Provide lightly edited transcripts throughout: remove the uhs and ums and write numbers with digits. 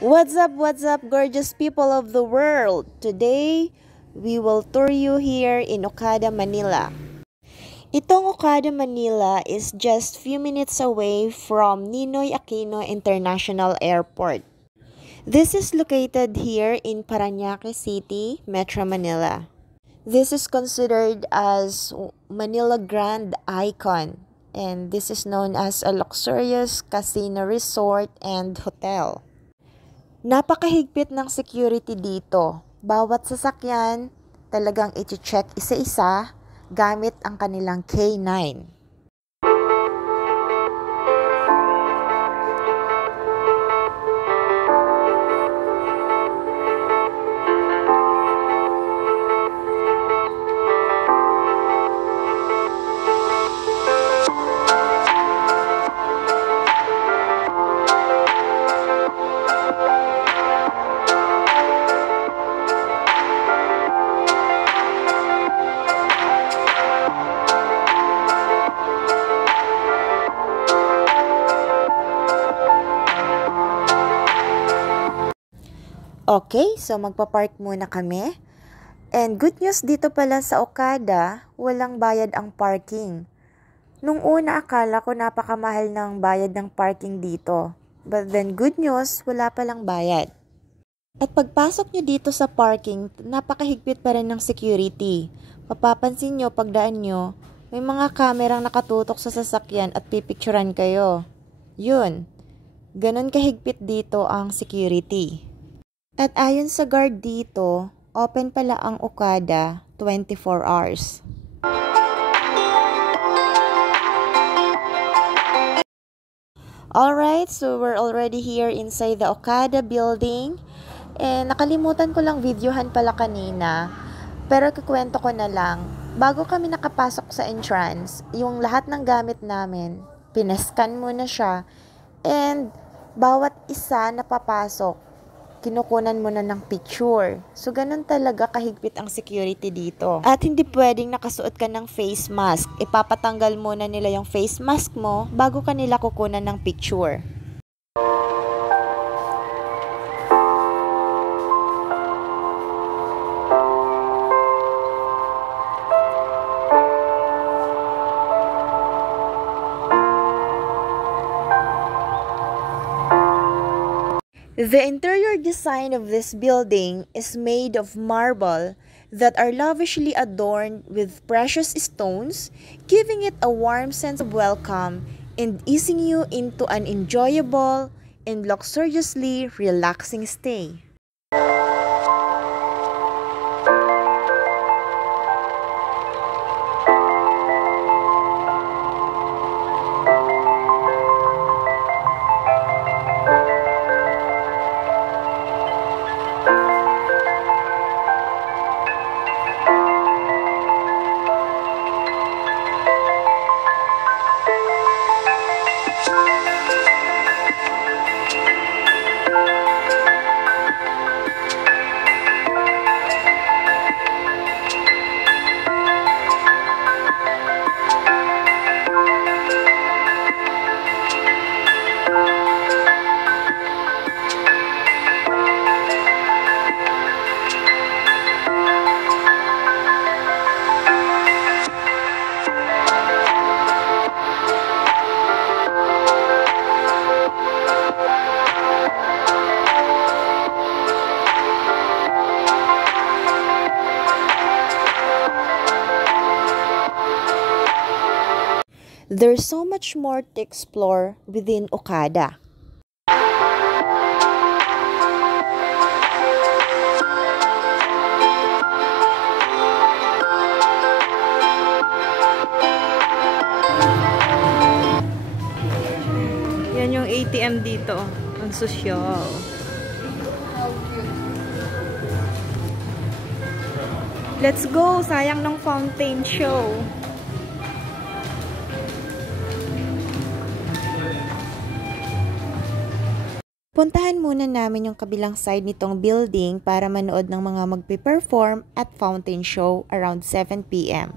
What's up, gorgeous people of the world? Today, we will tour you here in Okada, Manila. Itong Okada, Manila is just few minutes away from Ninoy Aquino International Airport. This is located here in Parañaque City, Metro Manila. This is considered as Manila Grand Icon, and this is known as a luxurious casino resort and hotel. Napakahigpit ng security dito. Bawat sasakyan talagang i-check isa-isa gamit ang kanilang K9. Okay, so magpa-park muna kami. And good news dito pala sa Okada, walang bayad ang parking. Nung una akala ko napakamahal ng bayad ng parking dito. But then good news, wala palang bayad. At pagpasok nyo dito sa parking, napakahigpit pa rin ng security. Mapapansin nyo pagdaan nyo, may mga kamerang nakatutok sa sasakyan at pipicturan kayo. Yun, ganun kahigpit dito ang security. At ayon sa guard dito, open pala ang Okada 24 hours. Alright, so we're already here inside the Okada building. And nakalimutan ko lang videohan pala kanina. Pero kukwento ko na lang. Bago kami nakapasok sa entrance, yung lahat ng gamit namin, pinascan muna siya. And bawat isa na papasok, kinukunan mo na ng picture. So, ganun talaga kahigpit ang security dito. At hindi pwedeng nakasuot ka ng face mask. Ipapatanggal muna nila yung face mask mo bago ka nila kukunan ng picture. The interior design of this building is made of marble that are lavishly adorned with precious stones, giving it a warm sense of welcome and easing you into an enjoyable and luxuriously relaxing stay. There's so much more to explore within Okada. Yan yung ATM dito. Ang sosyal. Let's go! Sayang ng fountain show. Puntahan muna namin yung kabilang side nitong building para manood ng mga magpe-perform at fountain show around 7 p.m.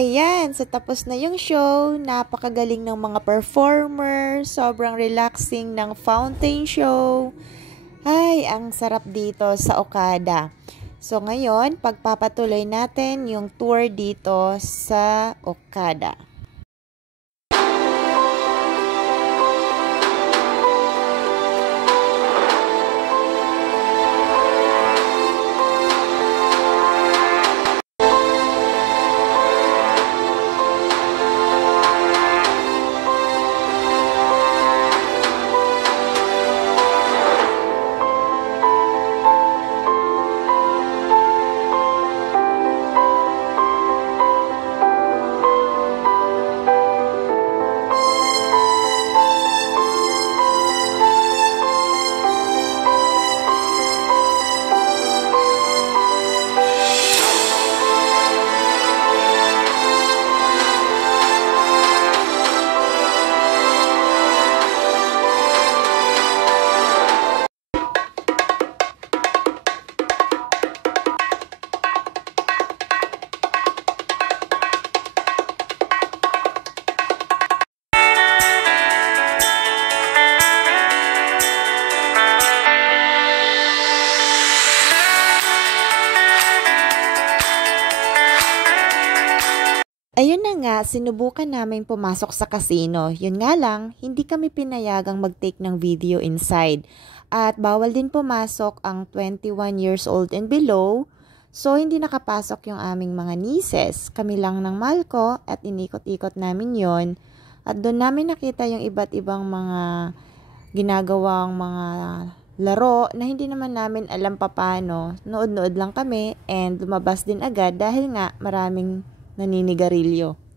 Ayan, so tapos na yung show. Napakagaling ng mga performer. Sobrang relaxing ng fountain show. Ay, ang sarap dito sa Okada. So ngayon, pagpapatuloy natin yung tour dito sa Okada. Ayun na nga, sinubukan namin pumasok sa casino. Yun nga lang, hindi kami pinayagang mag-take ng video inside. At bawal din pumasok ang 21 years old and below. So, hindi nakapasok yung aming mga nieces. Kami lang ng Malco at inikot-ikot namin yon. At doon namin nakita yung iba't ibang mga ginagawang mga laro na hindi naman namin alam paano. Nood-nood lang kami and lumabas din agad dahil nga maraming naninigarilyo.